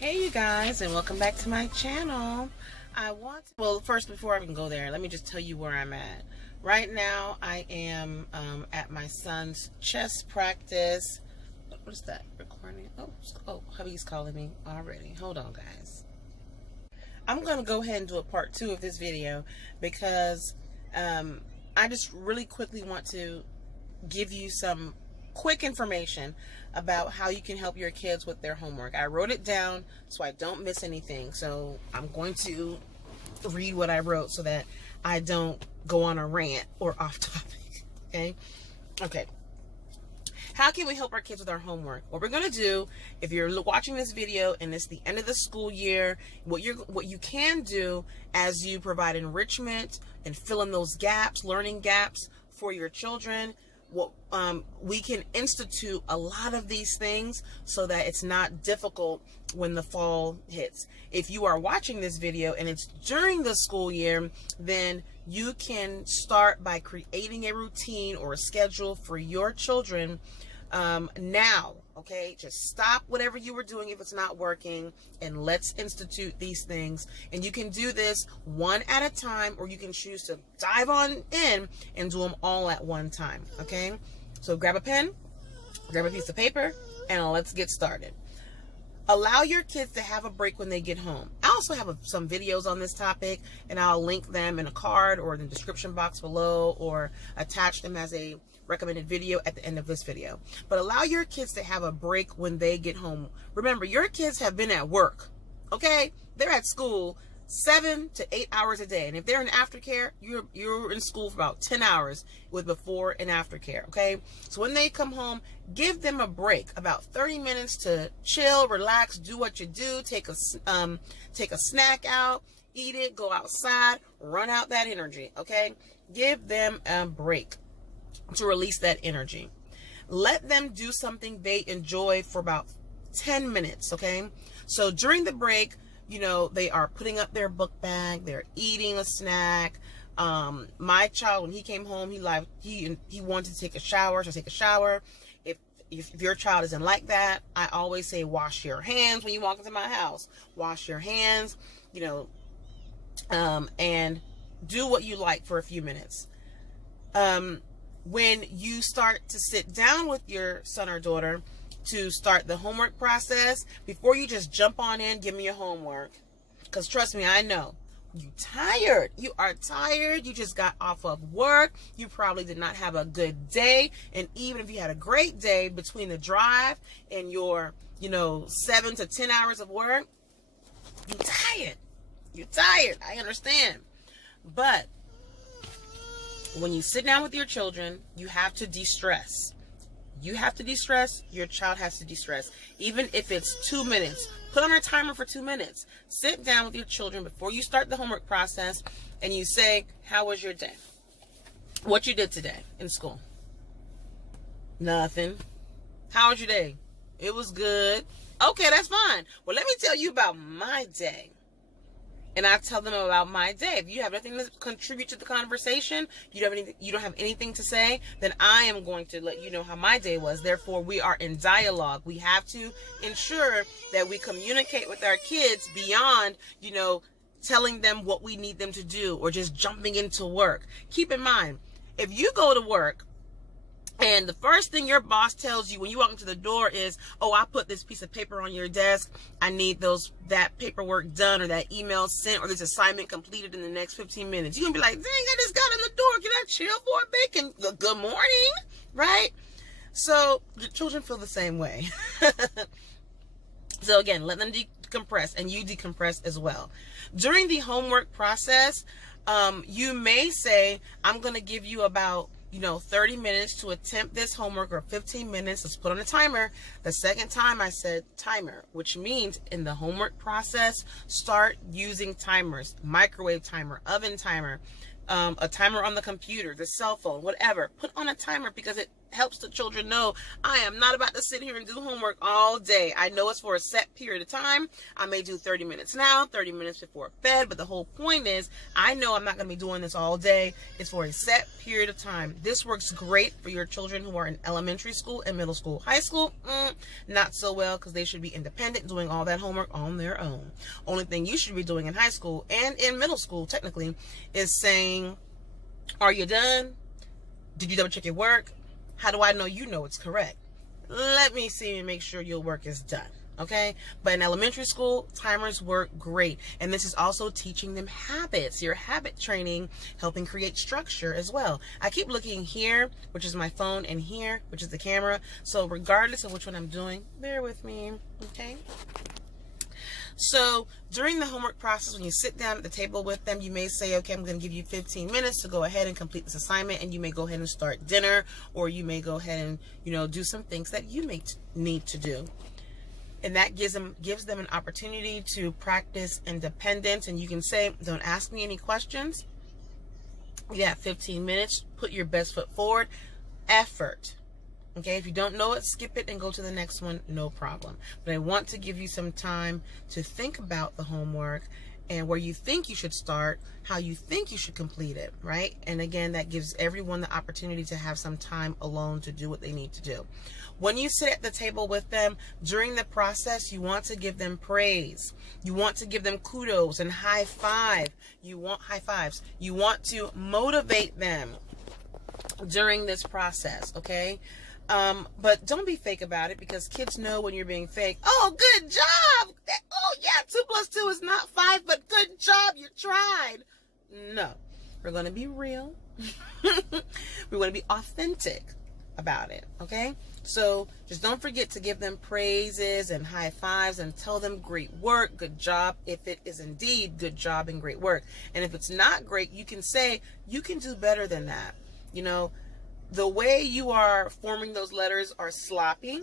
Hey you guys, and welcome back to my channel. Well, first, before I can go there, let me just tell you where I'm at. Right now, I am at my son's chess practice. What is that? Recording? Oh, hubby's calling me already. Hold on, guys. I'm going to go ahead and do a part 2 of this video because I just really quickly want to give you some quick information about how you can help your kids with their homework. I wrote it down so I don't miss anything. So I'm going to read what I wrote so that I don't go on a rant or off topic. Okay. How can we help our kids with our homework? What we're going to do, if you're watching this video and it's the end of the school year, what you can do as you provide enrichment and fill in those gaps, learning gaps for your children, we can institute a lot of these things so that it's not difficult when the fall hits. If you are watching this video and it's during the school year, then you can start by creating a routine or a schedule for your children now. Okay, just stop whatever you were doing if it's not working, and let's institute these things. And you can do this one at a time, or you can choose to dive on in and do them all at one time. Okay, so grab a pen, grab a piece of paper, and let's get started. Allow your kids to have a break when they get home. I also have some videos on this topic, and I'll link them in a card or in the description box below, or attach them as a recommended video at the end of this video. But allow your kids to have a break when they get home. Remember, your kids have been at work, okay? They're at school 7 to 8 hours a day. And if they're in aftercare, you're in school for about 10 hours with before and aftercare, okay? So when they come home, give them a break, about 30 minutes to chill, relax, do what you do, take a snack out, eat it, go outside, run out that energy, okay? Give them a break to release that energy. Let them do something they enjoy for about 10 minutes, okay? So during the break, they are putting up their book bag, they're eating a snack. My child, when he came home, he wanted to take a shower, so take a shower. If your child isn't like that, I always say wash your hands when you walk into my house. Wash your hands, and do what you like for a few minutes. When you start to sit down with your son or daughter to start the homework process, before you just jump on in, give me your homework. Because trust me, I know. You tired. You are tired. You just got off of work. You probably did not have a good day. And even if you had a great day between the drive and your, 7 to 10 hours of work, you're tired. You're tired. I understand. But when you sit down with your children, you have to de-stress. You have to de-stress. Your child has to de-stress. Even if it's 2 minutes, put on a timer for 2 minutes. Sit down with your children before you start the homework process and you say, how was your day? What you did today in school? Nothing. How was your day? It was good. Okay, that's fine. Well, let me tell you about my day. And I tell them about my day. If you have nothing to contribute to the conversation, you don't have anything to say, then I am going to let you know how my day was. Therefore, we are in dialogue. We have to ensure that we communicate with our kids beyond, telling them what we need them to do or just jumping into work. Keep in mind, if you go to work and the first thing your boss tells you when you walk into the door is, oh, I put this piece of paper on your desk. I need that paperwork done, or that email sent, or this assignment completed in the next 15 minutes. You're going to be like, dang, I just got in the door. Can I chill for a bit? Good morning, right? So your children feel the same way. So again, let them decompress, and you decompress as well. During the homework process, you may say, I'm going to give you about 30 minutes to attempt this homework, or 15 minutes. Let's put on a timer. The second time I said timer, which means in the homework process, start using timers, microwave timer, oven timer, a timer on the computer, the cell phone, whatever. Put on a timer because helps the children know I am not about to sit here and do homework all day. I know it's for a set period of time. I may do 30 minutes now, 30 minutes before bed, but the whole point is I know I'm not going to be doing this all day. It's for a set period of time. This works great for your children who are in elementary school and middle school. High school, not so well, because they should be independent, doing all that homework on their own. Only thing you should be doing in high school and in middle school, technically, is saying, are you done? Did you double check your work? How do I know you know it's correct? Let me see and make sure your work is done. Okay? But in elementary school, timers work great. And this is also teaching them habits. Your habit training, helping create structure as well. I keep looking here, which is my phone, and here, which is the camera. So regardless of which one I'm doing, bear with me. Okay? So during the homework process, when you sit down at the table with them, you may say, okay, I'm going to give you 15 minutes to go ahead and complete this assignment, and you may go ahead and start dinner, or you may go ahead and, do some things that you may need to do. And that gives them an opportunity to practice independence. And you can say, don't ask me any questions. You have 15 minutes. Put your best foot forward. Effort. Okay, if you don't know it, skip it and go to the next one, no problem. But I want to give you some time to think about the homework and where you think you should start, how you think you should complete it, right? And again, that gives everyone the opportunity to have some time alone to do what they need to do. When you sit at the table with them, during the process, you want to give them praise. You want to give them kudos and high five. You want high fives. You want to motivate them during this process, okay? But don't be fake about it, because kids know when you're being fake. Oh, good job. Oh, yeah, 2 + 2 is not 5, but good job. You tried. No, we're going to be real. We want to be authentic about it. Okay. So just don't forget to give them praises and high fives and tell them great work, good job, if it is indeed good job and great work. And if it's not great, you can say you can do better than that. The way you are forming those letters are sloppy.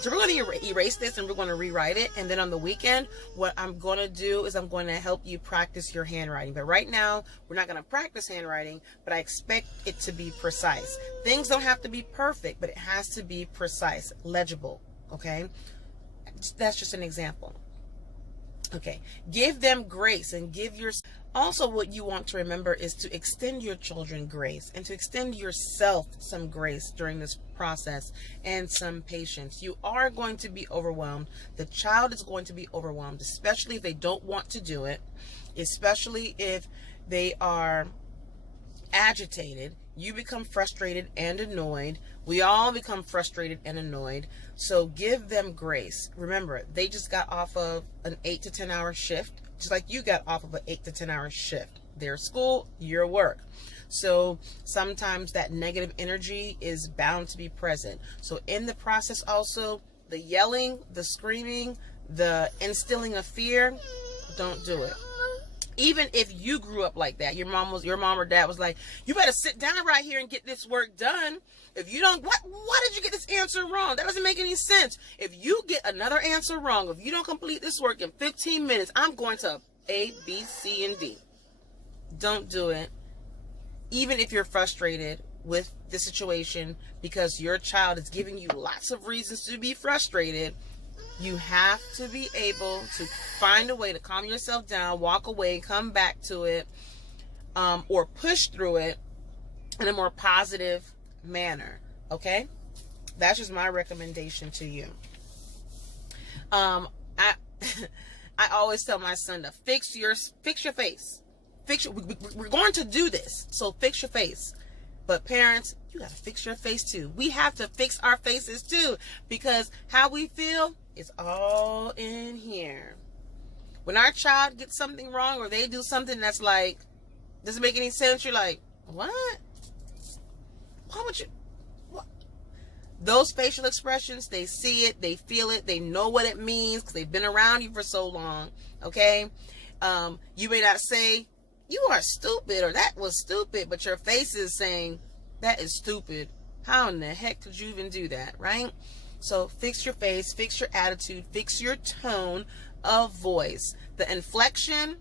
So we're going to erase this and we're going to rewrite it. And then on the weekend, what I'm going to do is I'm going to help you practice your handwriting. But right now, we're not going to practice handwriting, but I expect it to be precise. Things don't have to be perfect, but it has to be precise, legible, okay? That's just an example. Okay, give them grace and give your... Also, what you want to remember is to extend your children grace and to extend yourself some grace during this process and some patience. You are going to be overwhelmed. The child is going to be overwhelmed, especially if they don't want to do it, especially if they are agitated. You become frustrated and annoyed. We all become frustrated and annoyed. So give them grace. Remember, they just got off of an 8 to 10 hour shift, just like you got off of an 8 to 10 hour shift. Their school, your work. So sometimes that negative energy is bound to be present. So in the process also, the yelling, the screaming, the instilling of fear, don't do it. Even if you grew up like that, your mom or dad was like, you better sit down right here and get this work done. If you don't, why did you get this answer wrong? That doesn't make any sense. If you get another answer wrong, if you don't complete this work in 15 minutes, I'm going to A, B, C, and D. Don't do it. Even if you're frustrated with the situation because your child is giving you lots of reasons to be frustrated, you have to be able to find a way to calm yourself down, walk away, come back to it, or push through it in a more positive manner. Okay? That's just my recommendation to you. I always tell my son to fix your face. We're going to do this, so fix your face. But parents, you got to fix your face too. We have to fix our faces too, because how we feel is all in here. When our child gets something wrong or they do something that's like, doesn't make any sense, you're like, what? Why would you? What? Those facial expressions, they see it, they feel it, they know what it means because they've been around you for so long, okay? You may not say, you are stupid, or that was stupid, but your face is saying, that is stupid. How in the heck could you even do that, right? So fix your face, fix your attitude, fix your tone of voice. The inflection,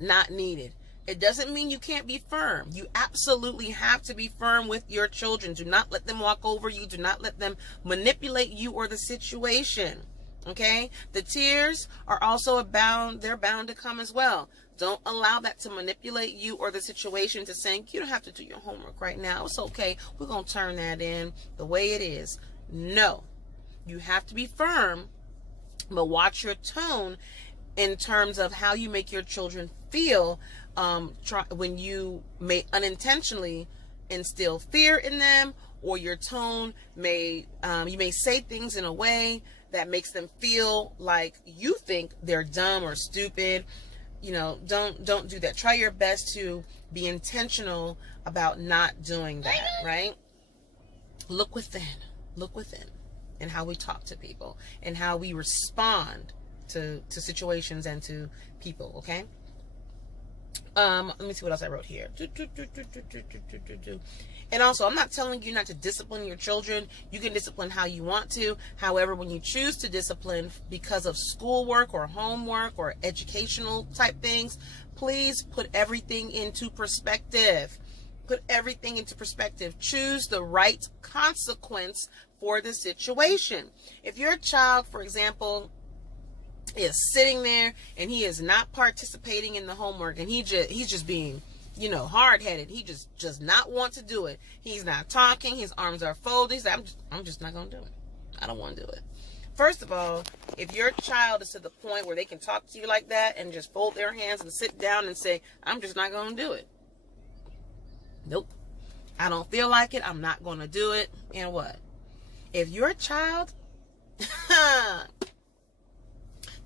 not needed. It doesn't mean you can't be firm. You absolutely have to be firm with your children. Do not let them walk over you. Do not let them manipulate you or the situation. Okay? The tears are also they're bound to come as well. Don't allow that to manipulate you or the situation to saying, you don't have to do your homework right now. It's okay. We're going to turn that in the way it is. No. You have to be firm, but watch your tone in terms of how you make your children feel when you may unintentionally instill fear in them, or your tone you may say things in a way that makes them feel like you think they're dumb or stupid. Don't do that. Try your best to be intentional about not doing that, right? Look within and how we talk to people and how we respond to situations and to people, okay? Let me see what else I wrote here. And also, I'm not telling you not to discipline your children. You can discipline how you want to. However, when you choose to discipline because of schoolwork or homework or educational type things, please put everything into perspective. Put everything into perspective. Choose the right consequence for the situation. If your child, for example, is sitting there and he is not participating in the homework and he's just being hard-headed, he just does not want to do it, he's not talking, his arms are folded, he's like, I'm just not gonna do it, I don't want to do it. First of all, if your child is to the point where they can talk to you like that and just fold their hands and sit down and say, I'm just not gonna do it, nope, I don't feel like it, I'm not gonna do it. And what if your child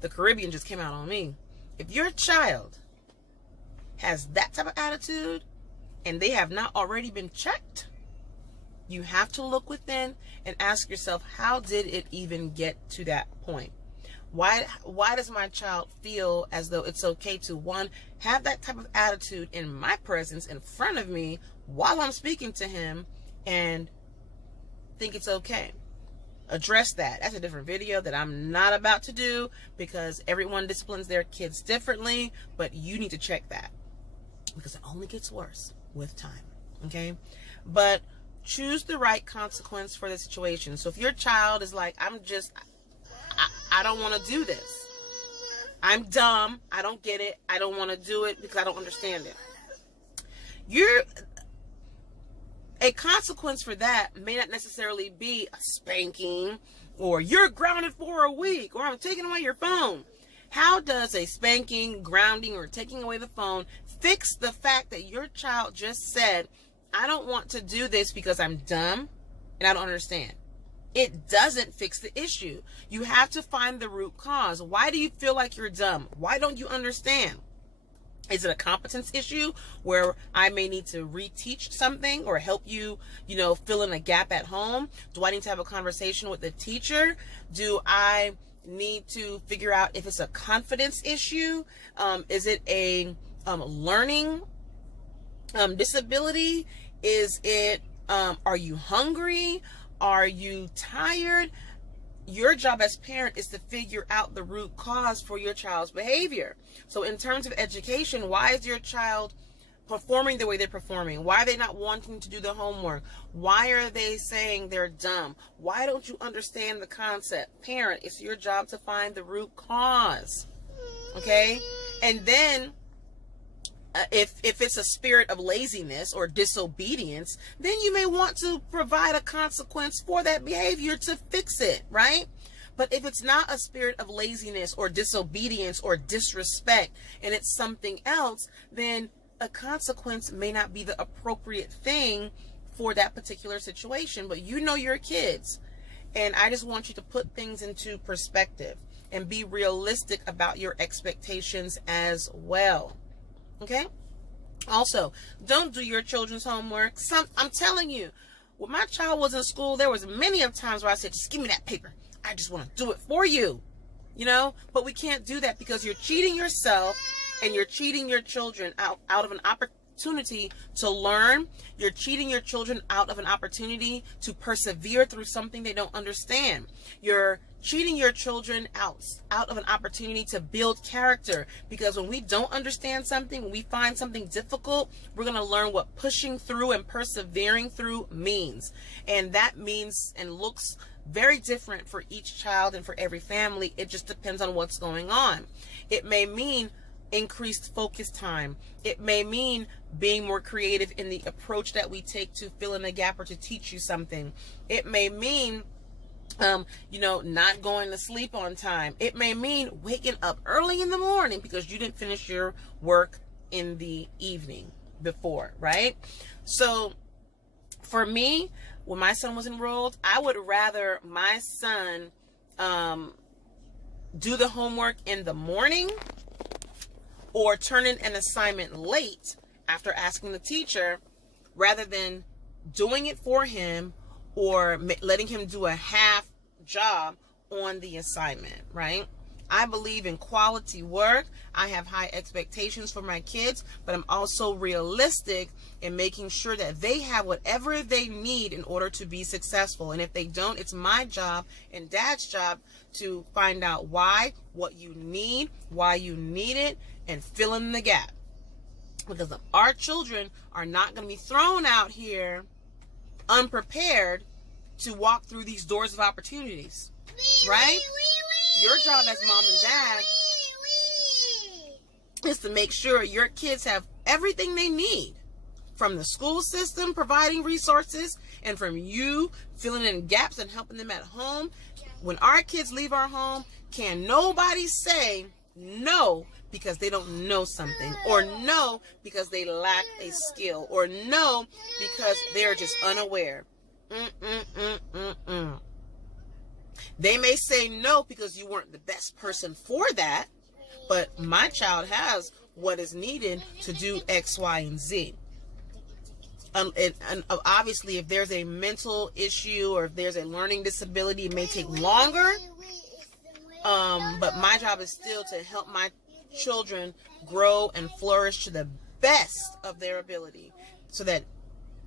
the Caribbean just came out on me. If your child has that type of attitude and they have not already been checked, you have to look within and ask yourself, how did it even get to that point? Why does my child feel as though it's okay to, one, have that type of attitude in my presence in front of me while I'm speaking to him and think it's okay? Address that. That's a different video that I'm not about to do because everyone disciplines their kids differently, but you need to check that because it only gets worse with time, okay? But choose the right consequence for the situation. So if your child is like, I don't want to do this, I'm dumb, I don't get it, I don't want to do it because I don't understand it, a consequence for that may not necessarily be a spanking or you're grounded for a week or I'm taking away your phone. How does a spanking, grounding, or taking away the phone fix the fact that your child just said, I don't want to do this because I'm dumb and I don't understand? It doesn't fix the issue. You have to find the root cause. Why do you feel like you're dumb? Why don't you understand? Is it a competence issue where I may need to reteach something or help you, fill in a gap at home? Do I need to have a conversation with the teacher? Do I need to figure out if it's a confidence issue? Is it a learning disability? Is it, are you hungry? Are you tired? Your job as parent is to figure out the root cause for your child's behavior. So in terms of education, why is your child performing the way they're performing? Why are they not wanting to do the homework? Why are they saying they're dumb? Why don't you understand the concept? Parent, it's your job to find the root cause. Okay? And then if it's a spirit of laziness or disobedience, then you may want to provide a consequence for that behavior to fix it, right? But if it's not a spirit of laziness or disobedience or disrespect and it's something else, then a consequence may not be the appropriate thing for that particular situation. But you know your kids, and I just want you to put things into perspective and be realistic about your expectations as well. Okay? Also, don't do your children's homework. I'm telling you, when my child was in school, there was many of times where I said, just give me that paper. I just want to do it for you. But we can't do that because you're cheating yourself and you're cheating your children out of an opportunity to learn. You're cheating your children out of an opportunity to persevere through something they don't understand. You're cheating your children out of an opportunity to build character, because when we don't understand something, when we find something difficult, we're going to learn what pushing through and persevering through means. And that means and looks very different for each child and for every family. It just depends on what's going on. It may mean increased focus time. It may mean being more creative in the approach that we take to fill in a gap or to teach you something. It may mean not going to sleep on time. It may mean waking up early in the morning because you didn't finish your work in the evening before, right? So for me, when my son was enrolled, I would rather my son do the homework in the morning or turn in an assignment late after asking the teacher, rather than doing it for him or letting him do a half job on the assignment, right? I believe in quality work. I have high expectations for my kids, but I'm also realistic in making sure that they have whatever they need in order to be successful. And if they don't, it's my job and Dad's job to find out why, what you need, why you need it, and fill in the gap. Because our children are not going to be thrown out here unprepared to walk through these doors of opportunities, right? Your job as mom and dad is to make sure your kids have everything they need, from the school system providing resources and from you filling in gaps and helping them at home. When our kids leave our home, can nobody say no because they don't know something, or no because they lack a skill, or no because they're just unaware. They may say no because you weren't the best person for that, but my child has what is needed to do X, Y, and Z. And obviously, if there's a mental issue or if there's a learning disability, it may take longer. But my job is still to help my children grow and flourish to the best of their ability, so that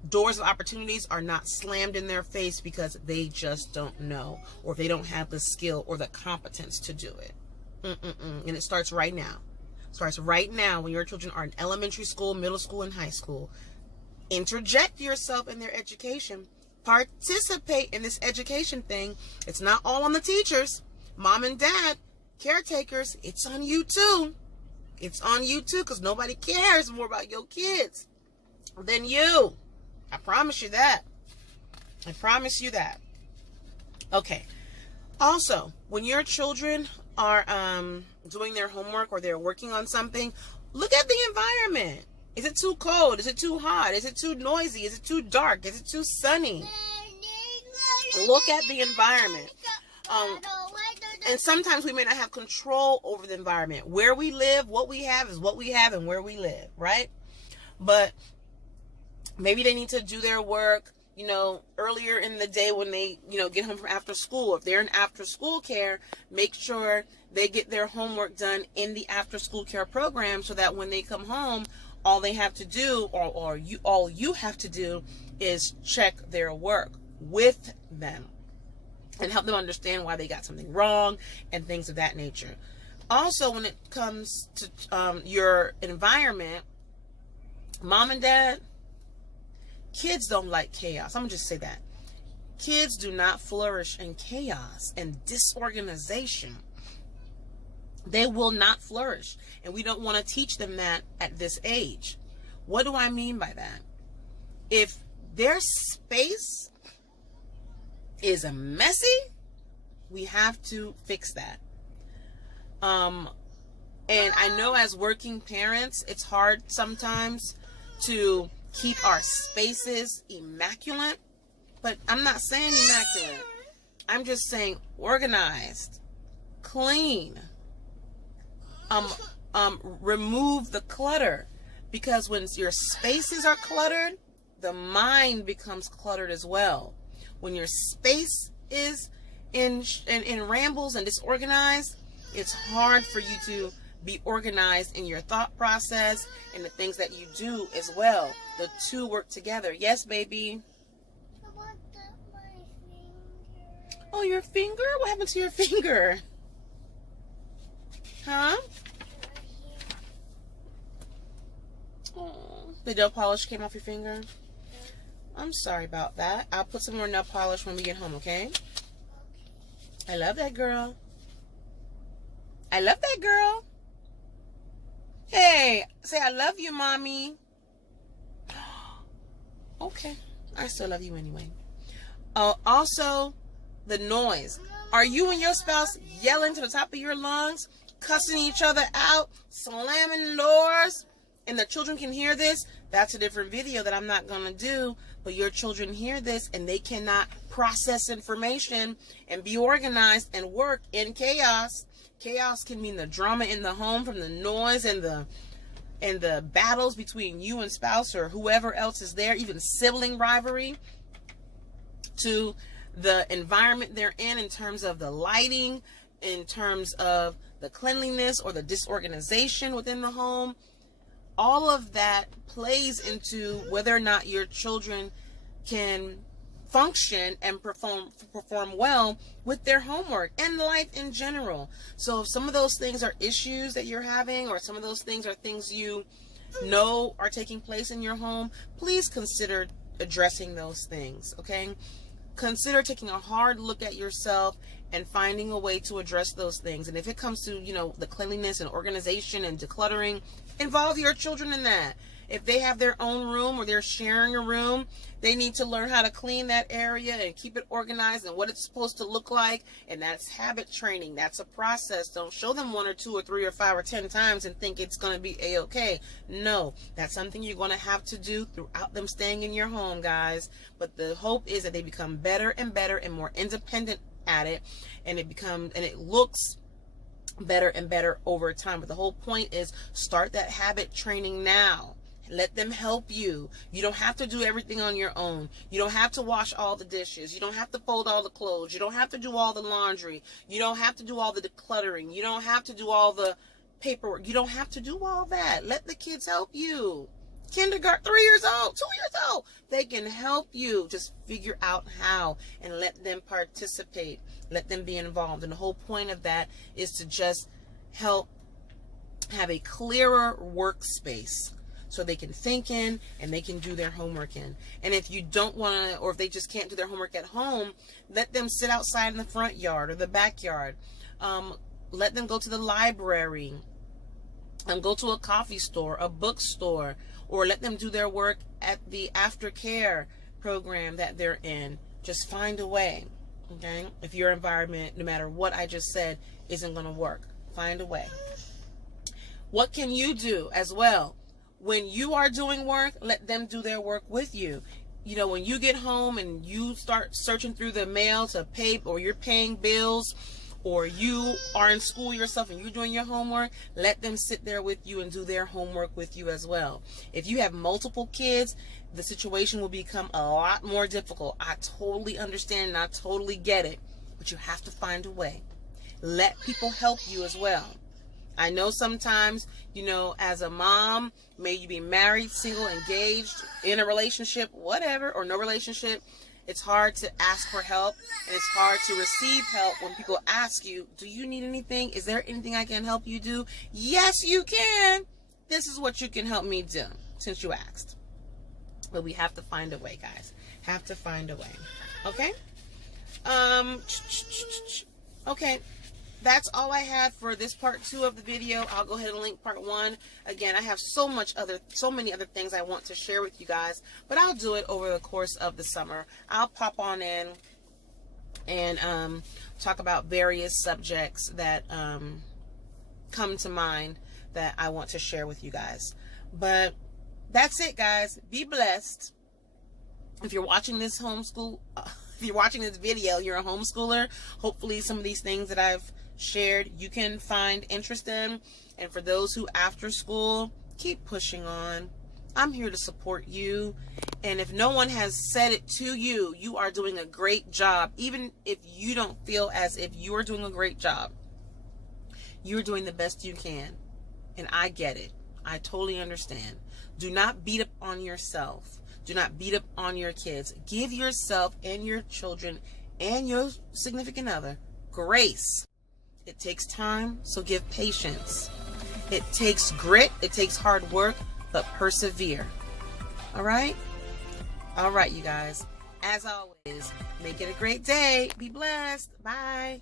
doors of opportunities are not slammed in their face because they just don't know, or they don't have the skill or the competence to do it. And it starts right now. It starts right now when your children are in elementary school, middle school, and high school. Interject yourself in their education. Participate in this education thing. It's not all on the teachers. Mom and dad, caretakers, it's on you too. It's on you too, because nobody cares more about your kids than you. I promise you that. I promise you that. Okay. Also, when your children are doing their homework or they're working on something, look at the environment. Is it too cold? Is it too hot? Is it too noisy? Is it too dark? Is it too sunny? Look at the environment. And sometimes we may not have control over the environment. Where we live, what we have is what we have and where we live, right? But maybe they need to do their work, earlier in the day when they, get home from after school. If they're in after school care, make sure they get their homework done in the after school care program, so that when they come home, all they have to do, all you have to do is check their work with them and help them understand why they got something wrong and things of that nature. Also, when it comes to your environment, mom and dad, kids don't like chaos. I'm going to just say that. Kids do not flourish in chaos and disorganization. They will not flourish. And we don't want to teach them that at this age. What do I mean by that? If their space is messy, we have to fix that. And I know as working parents, it's hard sometimes to keep our spaces immaculate, but I'm not saying immaculate. I'm just saying organized, clean, remove the clutter, because when your spaces are cluttered, the mind becomes cluttered as well. When your space is in rambles and disorganized, it's hard for you to be organized in your thought process and the things that you do as well. The two work together. Yes, baby. My finger. Oh, your finger? What happened to your finger? Huh? Oh, the nail polish came off your finger? I'm sorry about that. I'll put some more nail polish when we get home, okay? I love that girl. I love that girl. Hey, say I love you, mommy. Okay. I still love you anyway. Also, the noise. Are you and your spouse yelling to the top of your lungs, cussing each other out, slamming doors, and the children can hear this? That's a different video that I'm not going to do, but your children hear this and they cannot process information and be organized and work in chaos. Chaos can mean the drama in the home from the noise and the battles between you and spouse or whoever else is there, even sibling rivalry, to the environment they're in terms of the lighting, in terms of the cleanliness or the disorganization within the home. All of that plays into whether or not your children can function and perform well with their homework and life in general. So if some of those things are issues that you're having, or some of those things are things you know are taking place in your home, please consider addressing those things, okay? Consider taking a hard look at yourself and finding a way to address those things. And if it comes to, the cleanliness and organization and decluttering, involve your children in that. If they have their own room or they're sharing a room, they need to learn how to clean that area and keep it organized and what it's supposed to look like. And that's habit training. That's a process. Don't show them 1 or 2 or 3 or 5 or 10 times and think it's going to be a-okay. No, that's something you're going to have to do throughout them staying in your home, guys. But the hope is that they become better and better and more independent at it, and it looks better and better over time. But the whole point is, start that habit training now. Let them help you. You don't have to do everything on your own. You don't have to wash all the dishes. You don't have to fold all the clothes. You don't have to do all the laundry. You don't have to do all the decluttering. You don't have to do all the paperwork. You don't have to do all that. Let the kids help you. Kindergarten, 3 years old, 2 years old. They can help you. Just figure out how and let them participate. Let them be involved. And the whole point of that is to just help have a clearer workspace, so they can think in and they can do their homework in. And if you don't want to, or if they just can't do their homework at home, let them sit outside in the front yard or the backyard. Let them go to the library, go to a coffee store, a bookstore, or let them do their work at the aftercare program that they're in. Just find a way, okay? If your environment, no matter what I just said, isn't going to work, find a way. What can you do as well? When you are doing work, let them do their work with you. When you get home and you start searching through the mail to pay, or you're paying bills, or you are in school yourself and you're doing your homework, let them sit there with you and do their homework with you as well. If you have multiple kids, the situation will become a lot more difficult. I totally understand and I totally get it, but you have to find a way. Let people help you as well. I know sometimes, as a mom, may you be married, single, engaged, in a relationship, whatever, or no relationship, it's hard to ask for help, and it's hard to receive help when people ask you, do you need anything? Is there anything I can help you do? Yes, you can. This is what you can help me do, since you asked. But we have to find a way, guys. Have to find a way. Okay? Okay. That's all I had for this part 2 of the video. I'll go ahead and link part 1. Again, I have so many other things I want to share with you guys, but I'll do it over the course of the summer. I'll pop on in and talk about various subjects that come to mind that I want to share with you guys. But that's it, guys. Be blessed. If you're watching this if you're watching this video, you're a homeschooler. Hopefully some of these things that I've shared you can find interest in. And for those who after school, keep pushing on. I'm here to support you. And if no one has said it to you, you are doing a great job. Even if you don't feel as if you're doing a great job, you're doing the best you can. And I get it. I totally understand. Do not beat up on yourself. Do not beat up on your kids. Give yourself and your children and your significant other grace. It takes time, so give patience. It takes grit. It takes hard work, but persevere. All right? All right, you guys. As always, make it a great day. Be blessed. Bye.